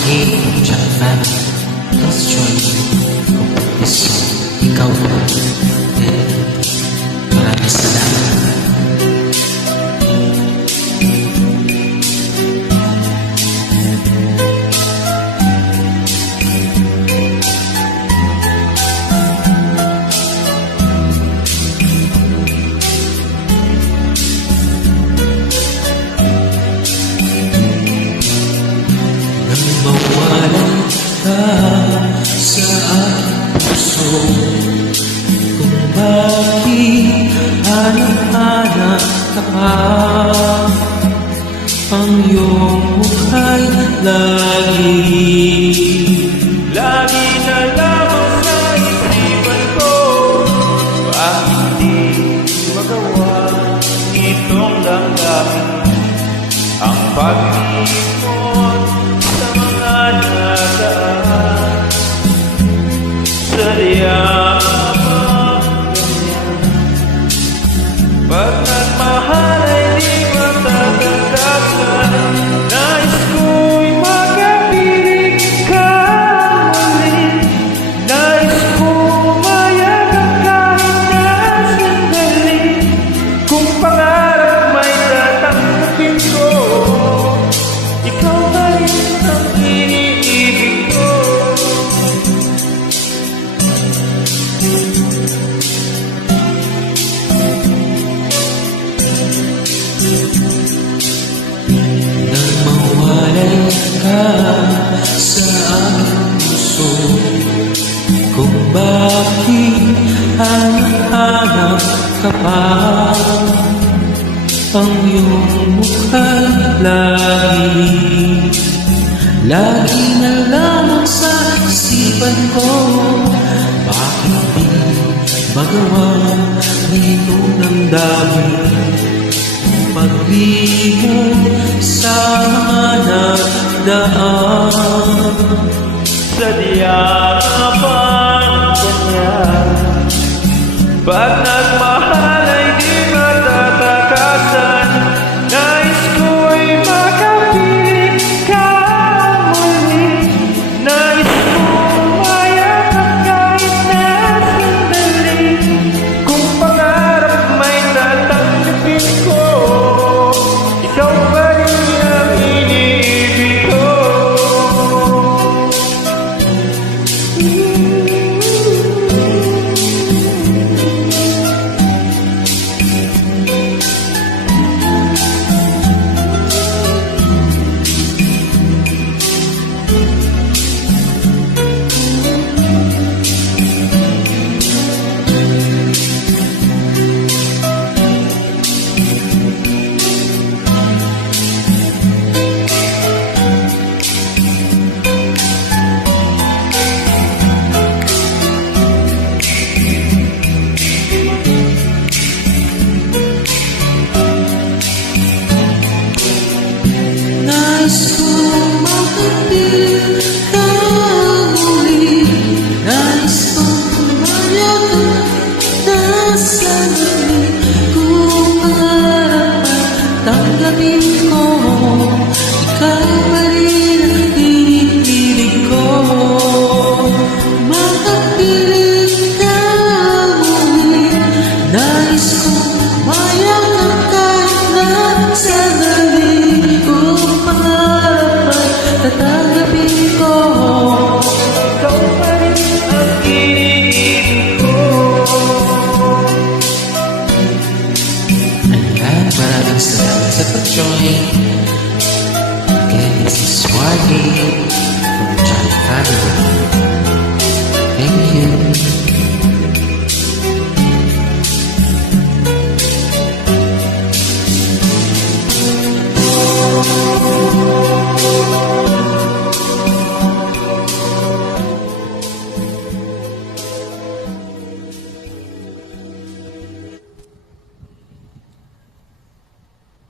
Hey, John fan, let's join me kung gusto ikaw na. Maraming salamat. Mawalan ka sa aking puso, kung bakit hanap-hanap ka pa. Ang iyong mukha'y lagi na lamang sa isipan ko. Bakit di magawa itong damdamin ang pag-iikot sa mga nagaan? Sadya ba ganyan? Pag nagmahal ay di matatagasan. Nais ko'y makapiling ka muli. Nais kong mayagan kahit na sandali. Kung pangarap may tatanggapin ko, ikaw pa rin ang iniibig ko. Nang mawalay ka sa aking puso, kung bakit hanap-hanap ka pa. Ang iyong mukha'y lagi na lamang sa isipan ko. Bakit di magawa itong damdamin? Pag-ibig sa mga nagdaan. Sadya ba ganyan? Pag nagmahal ay di matatakasan. Nais ko'y makapiling ka muli. Nais kong mayakan kahit na sandali. Kung pangarap may tatanggapin ko, ikaw pa rin ang iniibig ko. Nais kong makapiling ka muli. Nais kong mayagan na sandali. Kung pangarap ay tanggapin